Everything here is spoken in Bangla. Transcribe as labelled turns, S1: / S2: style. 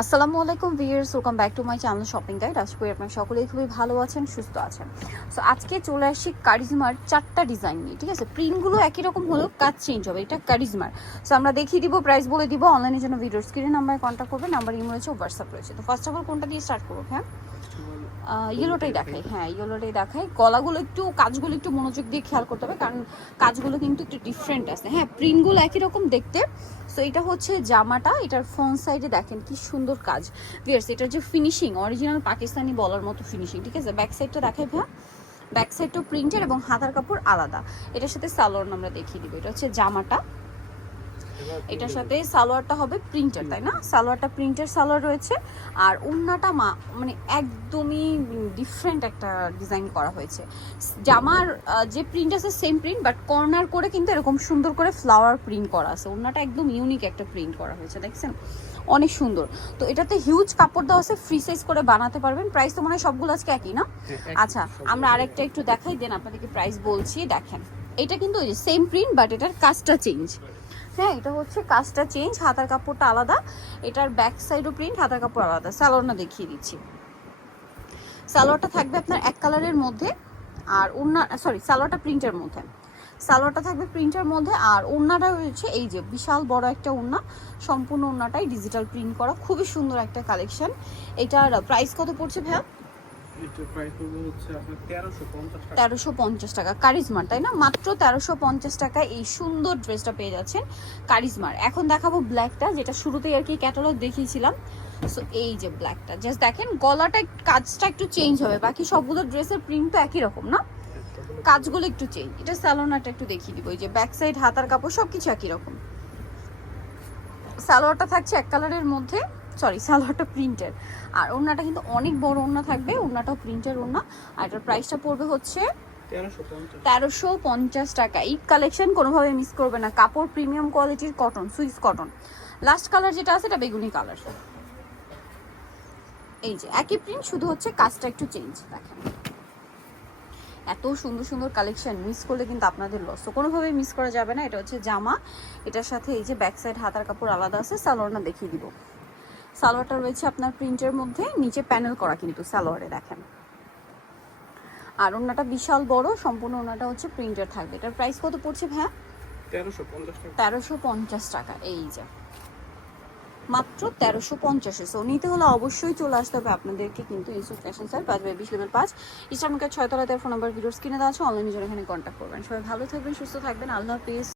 S1: আসসালামু আলাইকুম viewers welcome back to my channel shopping guide আশা করি আপনার সকলেই খুবই ভালো আছেন, সুস্থ আছেন। সো আজকে চলে আসি কারিজমার চারটা ডিজাইন নিয়ে, ঠিক আছে? প্রিন্টগুলো একই রকম হলেও কাজ চেঞ্জ হবে। এটা কারিজমার। সো আমরা দেখিয়ে দিব প্রাইস বলে দিব অনলাইনে জন্য ভিডিওর স্ক্রিনে নাম্বারে কন্ট্যাক্ট করবে নাম্বার ইমো রয়েছে হোয়াটসঅ্যাপ রয়েছে। তো ফার্স্ট অফ অল কোনটা দিয়ে স্টার্ট করব হ্যাঁ ইয়েলোটাই দেখাই। হ্যাঁ ইয়েলোটাই দেখাই। গলাগুলো একটু, কাজগুলো একটু মনোযোগ দিয়ে খেয়াল করতে হবে, কারণ কাজগুলো কিন্তু একটু ডিফারেন্ট আছে। হ্যাঁ প্রিন্টগুলো একই রকম দেখতে। সো এটা হচ্ছে জামাটা, এটার ফ্রন্ট সাইডে দেখেন কি সুন্দর কাজ। ভিয়ার্স এটার যে ফিনিশিং অরিজিনাল পাকিস্তানি বলার মতো ফিনিশিং ঠিক আছে? ব্যাক সাইডটা দেখাই ভাইয়া। ব্যাক সাইডটা প্রিন্টের এবং হাতার কাপড় আলাদা। এটার সাথে সালোয়ার আমরা দেখিয়ে দিব। এটা হচ্ছে জামাটা। এটার সাথে সালোয়ারটা হবে প্রিন্টার তাই না? সালোয়ারটা প্রিন্টার সালোয়ার রয়েছে। আর ওড়নাটা মা মানে একদমই ডিফারেন্ট একটা ডিজাইন করা হয়েছে। জামার যে প্রিন্ট আছে সেম প্রিন্ট বাট কর্নার করে কিন্তু এরকম সুন্দর করে ফ্লাওয়ার প্রিন্ট করা আছে। ওড়নাটা একদম ইউনিক একটা প্রিন্ট করা হয়েছে দেখছেন? অনেক সুন্দর। তো এটাতে হিউজ কাপড় দেওয়া আছে ফ্রি সাইজ করে বানাতে পারবেন। প্রাইস তো মনে হয় সবগুলো আজকে একই না? আচ্ছা আমরা আরেকটা একটু দেখাই দেন আপনাদেরকে প্রাইস বলছি দেখেন। এটা কিন্তু সেম প্রিন্ট বাট এটার কাজটা চেঞ্জ হ্যাঁ এটা হচ্ছে কাজটা চেঞ্জ হাতার কাপড়টা আলাদা। এটার ব্যাক সাইডও প্রিন্ট হাতার কাপড় আলাদা। সালোয়ারটা দেখিয়ে দিচ্ছি। সালোয়ারটা থাকবে আপনার এক কালারের মধ্যে আর ওড়না সরি সালোয়ারটা প্রিন্টের মধ্যে। সালোয়ারটা থাকবে প্রিন্টের মধ্যে আর ওড়নাটা রয়েছে এই যে বিশাল বড় একটা ওড়না। সম্পূর্ণ ওড়নাটাই ডিজিটাল প্রিন্ট করা। খুবই সুন্দর একটা কালেকশন এটার প্রাইস কত পড়ছে ভাইয়া?
S2: তেরোশো পঞ্চাশ টাকা।
S1: টাকা। কারিজমার, তাই না? মাত্র তেরোশো পঞ্চাশ টাকায় এই সুন্দর ড্রেসটা পেয়ে যাচ্ছেন কারিজমার। এখন দেখাবো ব্ল্যাকটা যেটা শুরুতেই আর কি ক্যাটালগ দেখিয়েছিলাম। সো এই যে ব্ল্যাকটা জাস্ট দেখেন, গলাটা কাজটা একটু চেঞ্জ হবে। বাকি সবগুলো ড্রেসের প্রিন্ট তো একই রকম, না? কাজগুলো একটু চেঞ্জ এটা স্যালোনাটা একটু দেখিয়ে দিব। এই যে ব্যাক সাইড হাতার কাপড় সব কিছু একই রকম। সালোয়ারটা থাকছে এক কালারের মধ্যে। সরি সালোয়ারটা প্রিন্টের আর ওড়নাটা কিন্তু অনেক বড় ওড়না থাকবে ওড়নাটাও প্রিন্টের ওড়না। আর এটার প্রাইসটা পড়বে হচ্ছে
S2: তেরোশো পঞ্চাশ।
S1: টাকা। ঈদ কালেকশন কোনোভাবে মিস করবে না। কাপড় প্রিমিয়াম কোয়ালিটির cotton Swiss cotton last colour যেটা আছে এটা বেগুনি কালার এই যে একই প্রিন্ট শুধু হচ্ছে কাজটা একটু চেঞ্জ দেখেন। এত সুন্দর সুন্দর কালেকশন মিস করলে কিন্তু আপনাদের লস তো কোনোভাবেই মিস করা যাবে না। এটা হচ্ছে জামা। এটার সাথে এই যে ব্যাক সাইড হাতার কাপড় আলাদা আছে সালোয়ারটা দেখিয়ে দিব। সালোয়ারটা রয়েছে আপনার প্রিন্টের মধ্যে নিচে প্যানেল করা কিন্তু সালোয়ারে দেখেন। আর ওনাটা বিশাল বড় সম্পূর্ণ ওনাটা হচ্ছে প্রিন্টার থাকবে। এটার প্রাইস কত পড়ছে ভ্যা তেরোশো পঞ্চাশ টাকা। এই যে। মাত্র তেরোশো পঞ্চাশে সো নিতে হলে অবশ্যই চলে আসতে হবে আপনাদেরকে কিন্তু ইউসুফ ফ্যাশন স্যার পাঁচ বাই বিশ লেভেল পাঁচ। ইসলামিকের ছয়তলাতে ফোন নাম্বার ভিডিওস কিনে দেওয়া আছে অনলাইনে জন্য এখানে কন্ট্যাক্ট করবেন। সবাই ভালো থাকবেন সুস্থ থাকবেন। আল্লাহ হাফিজ।